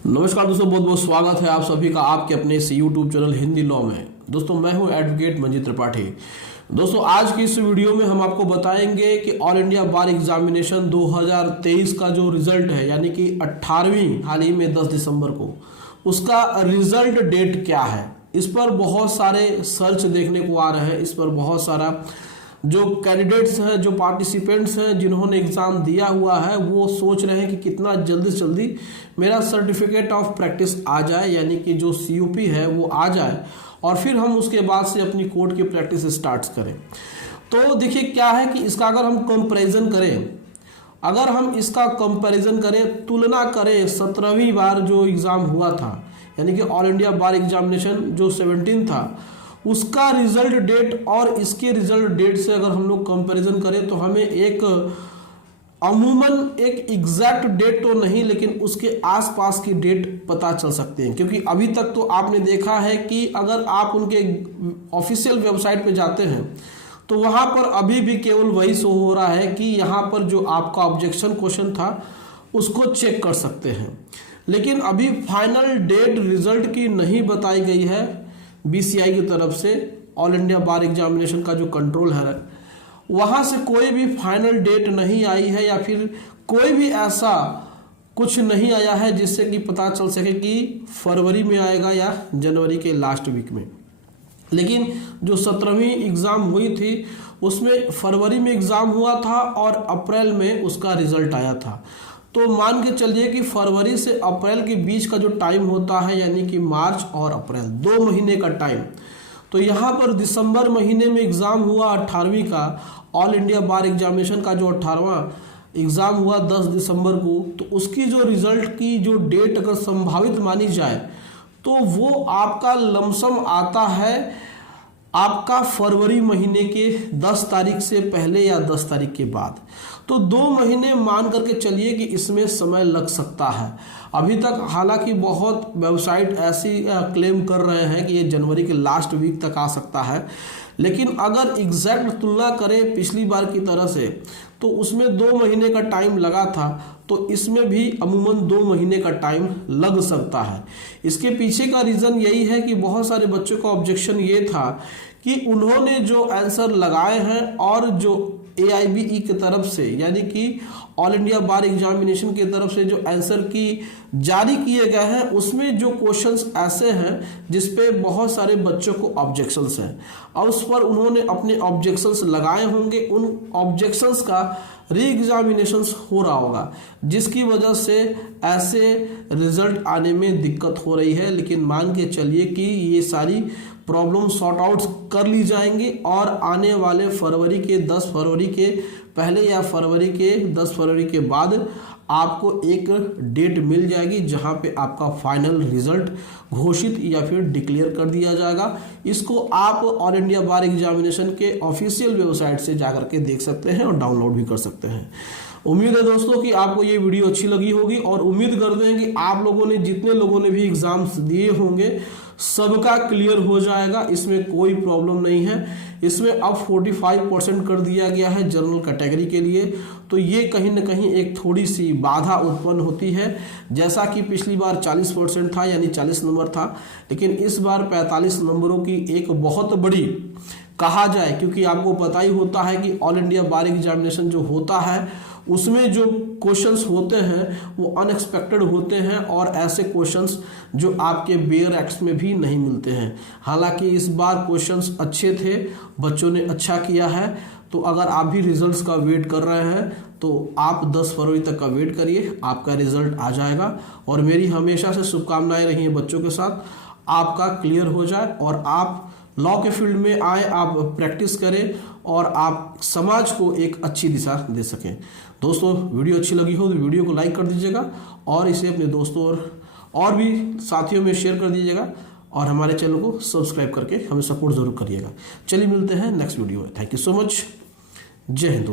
नमस्कार दोस्तों, बहुत बहुत स्वागत है आप सभी का आपके अपने इस यूट्यूब चैनल हिंदी लॉ में। दोस्तों मैं हूं एडवोकेट मंजीत त्रिपाठी। दोस्तों आज की इस वीडियो में हम आपको बताएंगे कि ऑल इंडिया बार एग्जामिनेशन 2023 का जो रिजल्ट है, यानी कि 18वीं हाल ही में 10 दिसंबर को, उसका रिजल्ट डेट क्या है। इस पर बहुत सारे सर्च देखने को आ रहे हैं। इस पर बहुत सारा जो कैंडिडेट्स हैं, जो पार्टिसिपेंट्स हैं, जिन्होंने एग्ज़ाम दिया हुआ है, वो सोच रहे हैं कि कितना जल्दी से जल्दी मेरा सर्टिफिकेट ऑफ प्रैक्टिस आ जाए, यानी कि जो CUP है वो आ जाए और फिर हम उसके बाद से अपनी कोर्ट की प्रैक्टिस स्टार्ट करें। तो देखिए क्या है कि इसका अगर हम कंपैरिजन करें, तुलना करें 17वीं बार जो एग्ज़ाम हुआ था, यानी कि ऑल इंडिया बार एग्जामिनेशन जो 17 था, उसका रिजल्ट डेट और इसके रिजल्ट डेट से अगर हम लोग कंपैरिजन करें तो हमें अमूमन एक एग्जैक्ट डेट तो नहीं, लेकिन उसके आसपास की डेट पता चल सकते हैं। क्योंकि अभी तक तो आपने देखा है कि अगर आप उनके ऑफिशियल वेबसाइट पे जाते हैं तो वहाँ पर अभी भी केवल वही शो हो रहा है कि यहाँ पर जो आपका ऑब्जेक्शन क्वेश्चन था उसको चेक कर सकते हैं, लेकिन अभी फाइनल डेट रिजल्ट की नहीं बताई गई है। BCI की तरफ से ऑल इंडिया बार एग्जामिनेशन का जो कंट्रोल है वहाँ से कोई भी फाइनल डेट नहीं आई है, या फिर कोई भी ऐसा कुछ नहीं आया है जिससे कि पता चल सके कि फरवरी में आएगा या जनवरी के लास्ट वीक में। लेकिन जो 17वीं एग्ज़ाम हुई थी उसमें फरवरी में एग्ज़ाम हुआ था और अप्रैल में उसका रिजल्ट आया था। तो मान के चलिए कि फरवरी से अप्रैल के बीच का जो टाइम होता है, यानी कि मार्च और अप्रैल 2 महीने का टाइम, तो यहाँ पर दिसंबर महीने में एग्ज़ाम हुआ 18वीं का ऑल इंडिया बार एग्जामिनेशन का जो 18वां एग्ज़ाम हुआ 10 दिसंबर को, तो उसकी जो रिज़ल्ट की जो डेट अगर संभावित मानी जाए तो वो आपका लमसम आता है आपका फरवरी महीने के 10 तारीख से पहले या 10 तारीख के बाद। तो 2 महीने मान करके चलिए कि इसमें समय लग सकता है। अभी तक हालांकि बहुत वेबसाइट ऐसी क्लेम कर रहे हैं कि ये जनवरी के लास्ट वीक तक आ सकता है, लेकिन अगर एग्जैक्ट तुलना करें पिछली बार की तरह से तो उसमें 2 महीने का टाइम लगा था, तो इसमें भी अमूमन 2 महीने का टाइम लग सकता है। इसके पीछे का रीज़न यही है कि बहुत सारे बच्चों का ऑब्जेक्शन ये था कि उन्होंने जो आंसर लगाए हैं और जो AIBE की तरफ से, यानी कि ऑल इंडिया बार एग्जामिनेशन की तरफ से जो आंसर की जारी किए गए हैं, उसमें जो क्वेश्चंस ऐसे हैं जिस पे बहुत सारे बच्चों को ऑब्जेक्शंस हैं और उस पर उन्होंने अपने ऑब्जेक्शंस लगाए होंगे। उन ऑब्जेक्शंस का री एग्जामिनेशंस हो रहा होगा, जिसकी वजह से ऐसे रिजल्ट आने में दिक्कत हो रही है। लेकिन मान के चलिए कि ये सारी प्रॉब्लम सॉर्ट आउट कर ली जाएंगी और आने वाले फरवरी के 10 फरवरी के पहले या फरवरी के 10 फरवरी के बाद आपको एक डेट मिल जाएगी जहां पे आपका फाइनल रिजल्ट घोषित या फिर डिक्लेयर कर दिया जाएगा। इसको आप ऑल इंडिया बार एग्जामिनेशन के ऑफिशियल वेबसाइट से जाकर के देख सकते हैं और डाउनलोड भी कर सकते हैं। उम्मीद है दोस्तों कि आपको ये वीडियो अच्छी लगी होगी और उम्मीद करते हैं कि आप लोगों ने, जितने लोगों ने भी एग्जाम्स दिए होंगे, सबका क्लियर हो जाएगा। इसमें कोई प्रॉब्लम नहीं है। इसमें अब 45% कर दिया गया है जनरल कैटेगरी के लिए, तो ये कहीं ना कहीं एक थोड़ी सी बाधा उत्पन्न होती है। जैसा कि पिछली बार 40% था, यानी 40 नंबर था, लेकिन इस बार 45 नंबरों की एक बहुत बड़ी कहा जाए, क्योंकि आपको पता ही होता है कि ऑल इंडिया बार एग्जामिनेशन जो होता है उसमें जो क्वेश्चंस होते हैं वो अनएक्सपेक्टेड होते हैं और ऐसे क्वेश्चंस जो आपके बेयर एक्ट्स में भी नहीं मिलते हैं। हालांकि इस बार क्वेश्चंस अच्छे थे, बच्चों ने अच्छा किया है। तो अगर आप भी रिजल्ट्स का वेट कर रहे हैं तो आप 10 फरवरी तक का वेट करिए, आपका रिजल्ट आ जाएगा। और मेरी हमेशा से शुभकामनाएं रही हैं बच्चों के साथ, आपका क्लियर हो जाए और आप लॉ के फील्ड में आए, आप प्रैक्टिस करें और आप समाज को एक अच्छी दिशा दे सकें। दोस्तों वीडियो अच्छी लगी हो तो वीडियो को लाइक कर दीजिएगा और इसे अपने दोस्तों और भी साथियों में शेयर कर दीजिएगा और हमारे चैनल को सब्सक्राइब करके हमें सपोर्ट जरूर करिएगा। चलिए मिलते हैं नेक्स्ट वीडियो में। Thank you so much. जय हिंद दोस्तों।